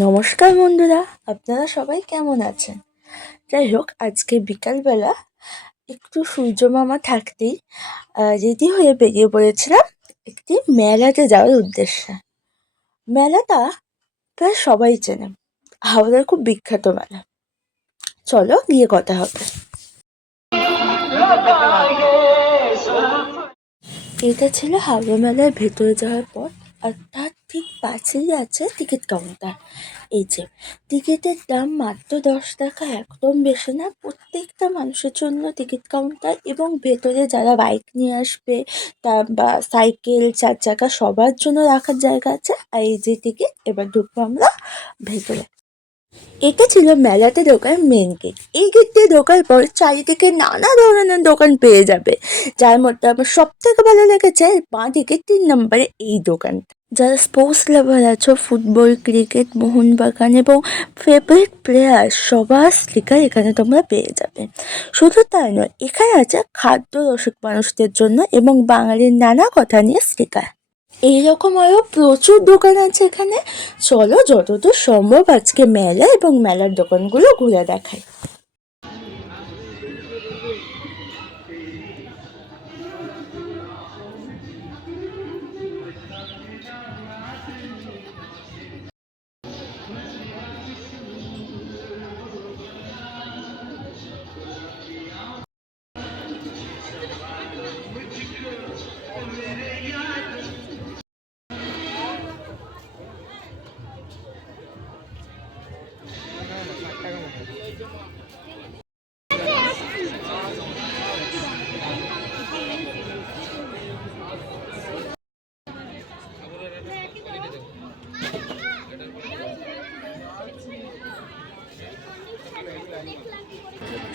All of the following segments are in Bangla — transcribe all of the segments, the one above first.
নমস্কার বন্ধুরা, আপনারা সবাই কেমন আছেন? যাই হোক, আজকে বিকালবেলা একটু সূর্য মামা থাকতেই রেডি হয়ে বেরিয়ে পড়েছিলাম একটি মেলাতে যাওয়ার উদ্দেশ্যে। মেলাটা প্রায় সবাই চেনে, হাওড়ার খুব বিখ্যাত মেলা। চলো গিয়ে কথা হবে। এটা ছিল হাওড়া মেলার ভেতরে যাওয়ার পর, আর তার ঠিক পাশেই আছে টিকিট কাউন্টার। এই যে টিকিটের দাম মাত্র 10 টাকা, একদম বেশি না। প্রত্যেকটা মানুষের জন্য টিকিট কাউন্টার, এবং ভেতরে যারা বাইক নিয়ে আসবে তা বা সাইকেল 4 চাকা সবার জন্য রাখার জায়গা আছে। আর এই যে টিকিট, এবার ঢুকবো আমরা ভেতরে। এটা ছিল মেলাতে ঢোকার মেন গেট। এই গেট দিয়ে ঢোকার পর চারিদিকে নানা ধরনের দোকান পেয়ে যাবে, যার মধ্যে আমার সব থেকে ভালো লেগেছে বাঁ দিকে 3 নম্বরে এই দোকানটা। যারা স্পোর্টস লাভার আছো, ফুটবল, ক্রিকেট, মোহনবাগান এবং ফেভারিট প্লেয়ার সবার স্টিকার এখানে তোমরা পেয়ে যাবে। শুধু তাই নয়, এখানে আছে খাদ্য রসিক মানুষদের জন্য এবং বাঙালির নানা কথা নিয়ে স্টিকার। এইরকম আরও প্রচুর দোকান আছে এখানে। চলো যতদূর সম্ভব আজকে মেলা এবং মেলার দোকানগুলো ঘুরে দেখাই।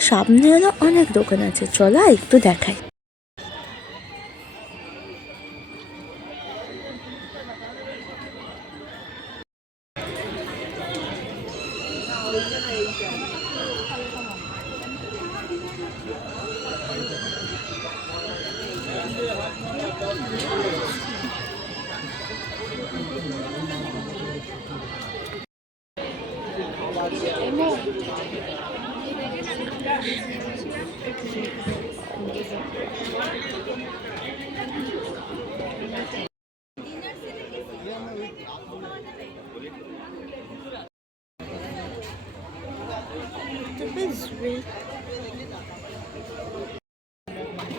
সামনে আরো অনেক দোকান আছে, চলো একটু দেখাই।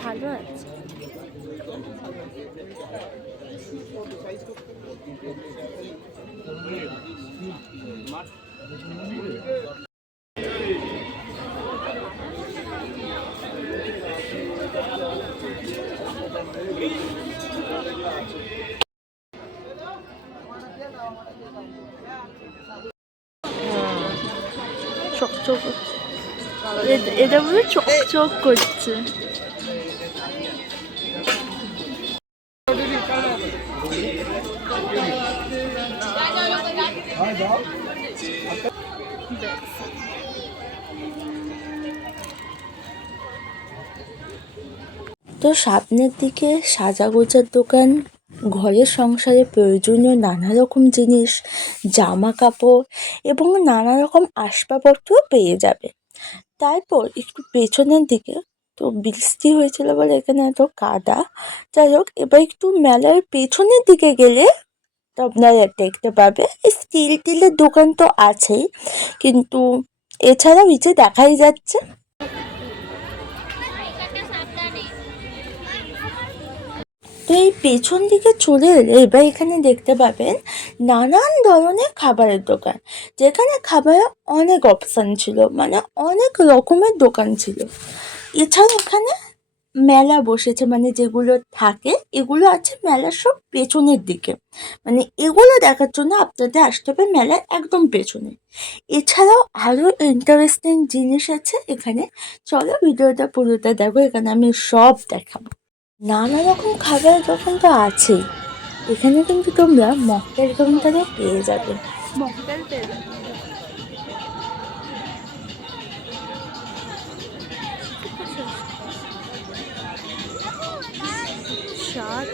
ভালো আছে। চকচক, এটা বলে চকচক করছে। তো সামনের দিকে সাজাগোজার দোকান, ঘরের সংসারে প্রয়োজনীয় নানা রকম জিনিস, জামা কাপড় এবং নানা রকম আসবাবপত্রও পেয়ে যাবে। তারপর একটু পেছনের দিকে, তো বৃষ্টি হয়েছিল বলে এখানে এত কাদা। যাই হোক, এবার একটু মেলার পেছনের দিকে গেলে তো আপনারা দেখতে পাবে স্টিল টিলের দোকান তো আছেই, কিন্তু এছাড়াও নিচে দেখাই যাচ্ছে। তো এই পেছন দিকে চলে এলে এবার এখানে দেখতে পাবেন নানান ধরনের খাবারের দোকান, যেখানে খাবারের অনেক অপশান ছিল, মানে অনেক রকমের দোকান ছিল। এছাড়া এখানে মেলা বসেছে, মানে যেগুলো থাকে এগুলো আছে মেলার সব পেছনের দিকে, মানে এগুলো দেখার জন্য আপনাদের আসতে হবে মেলার একদম পেছনে। এছাড়াও আরও ইন্টারেস্টিং জিনিস আছে এখানে, চলো ভিডিওটা পুরোটা দেখো, এখানে আমি সব দেখাবো। নানা রকম খাবারের দোকান তো আছেই, এখানে কিন্তু তোমরা মকটেল কাউন্টারও পেয়ে যাবে। মকটেল পেয়ে যাবে। শার্ট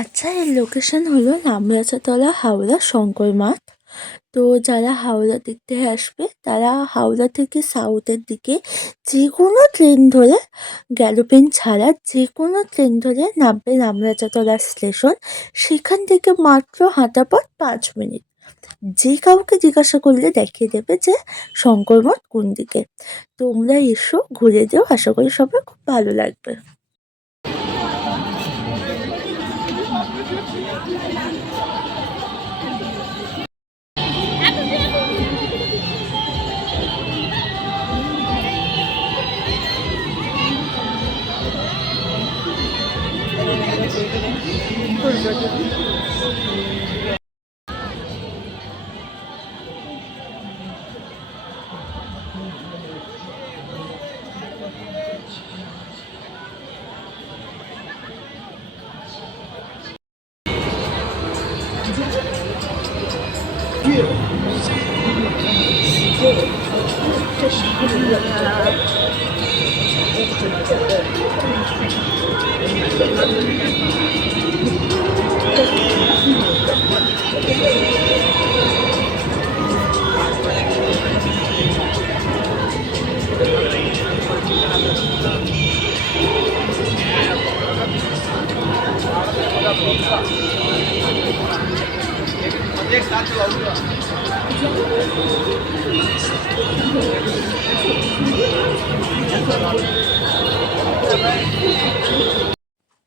আচ্ছা, এর লোকেশন হলো নামরাজাতলা, হাওড়া, শঙ্কর মাঠ। তো যারা হাওড়া দিক থেকে আসবে তারা হাওড়া থেকে সাউথের দিকে যে কোনো ট্রেন ধরে, গ্যালোপিন ছাড়া যে কোনো ট্রেন ধরে নামবে নামরাজাতলা স্টেশন। সেখান থেকে মাত্র হাঁটা পথ 5 মিনিট। যে কাউকে জিজ্ঞাসা করলে দেখিয়ে দেবে যে শঙ্কর মঠ কোন দিকে। তোমরা এসো, ঘুরে যেও, আশা করি সবার খুব ভালো লাগবে।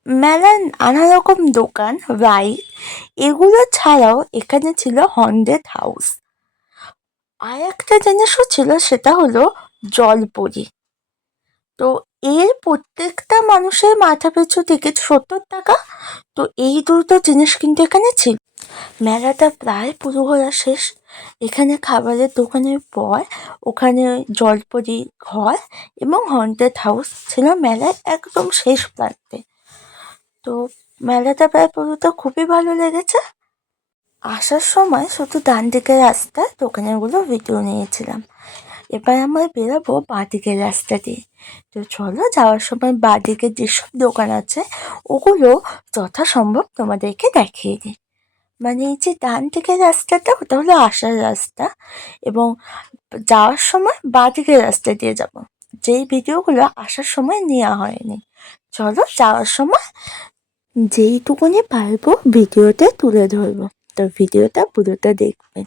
মেলায় নানা রকম দোকান, রাইড, এগুলো ছাড়াও এখানে ছিল হন্টেড হাউস। আর একটা জিনিসও ছিল, সেটা হলো জলপরি। তো এর প্রত্যেকটা মানুষের মাথা পিছু টিকিট 70 টাকা। তো এই দুটো জিনিস কিন্তু এখানে ছিল। মেলাটা প্রায় পুরো ঘোরা শেষ। এখানে খাবারের দোকানের পর ওখানে জলপরি ঘর এবং হন্টেড হাউস ছিল মেলায় একদম শেষ প্রান্তে। তো মেলাটা প্রায় পুরোটা খুবই ভালো লেগেছে। আসার সময় শুধু ডান দিকের রাস্তায় দোকানেরগুলো ভিডিও নিয়েছিলাম। এবার আমরা বেরোবো বাঁ দিকের রাস্তা দিয়ে। তো চলো, যাওয়ার সময় বাঁ দিকে যেসব দোকান আছে ওগুলো যথাসম্ভব তোমাদেরকে দেখিয়ে দিই। মানে এই যে ডান দিকের রাস্তাটা, ওটা হলো আসার রাস্তা, এবং যাওয়ার সময় বাঁ দিকের রাস্তা দিয়ে যাব। যেই ভিডিওগুলো আসার সময় নেওয়া হয়নি। চলো, যাওয়ার সময় যেইটুকুনি পারবো ভিডিওতে তুলে ধরবো। তো ভিডিওটা পুরোটা দেখবেন।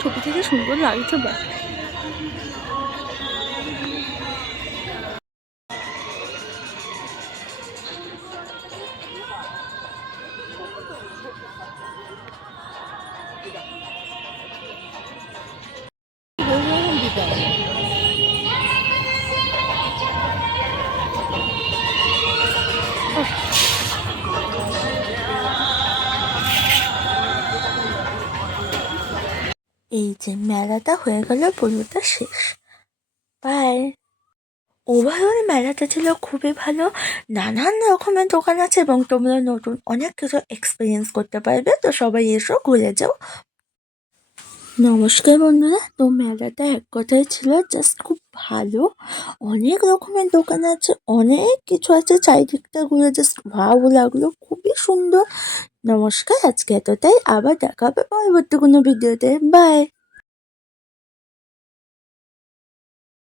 ছবি থেকে সুন্দর লাগছে বা এই যে মেলাটা হয়ে গেল পুরোটা শেষ। বাই। ওভারঅল মেলাটা ছিল খুবই ভালো। নানান রকমের দোকান আছে এবং তোমরা নতুন অনেক কিছু এক্সপিরিয়েন্স করতে পারবে। তো সবাই এসো, ঘুরে যাও। নমস্কার বন্ধুরা। তো মেলাটা এক কথায় ছিল জাস্ট খুব ভালো। অনেক রকমের দোকান আছে, অনেক কিছু আছে, চারিদিকটা ঘুরে জাস্ট ভালো লাগলো, খুবই সুন্দর। নমস্কার, আজকে এতটাই। আবার দেখা হবে পরবর্তী কোনো ভিডিওতে। বাই।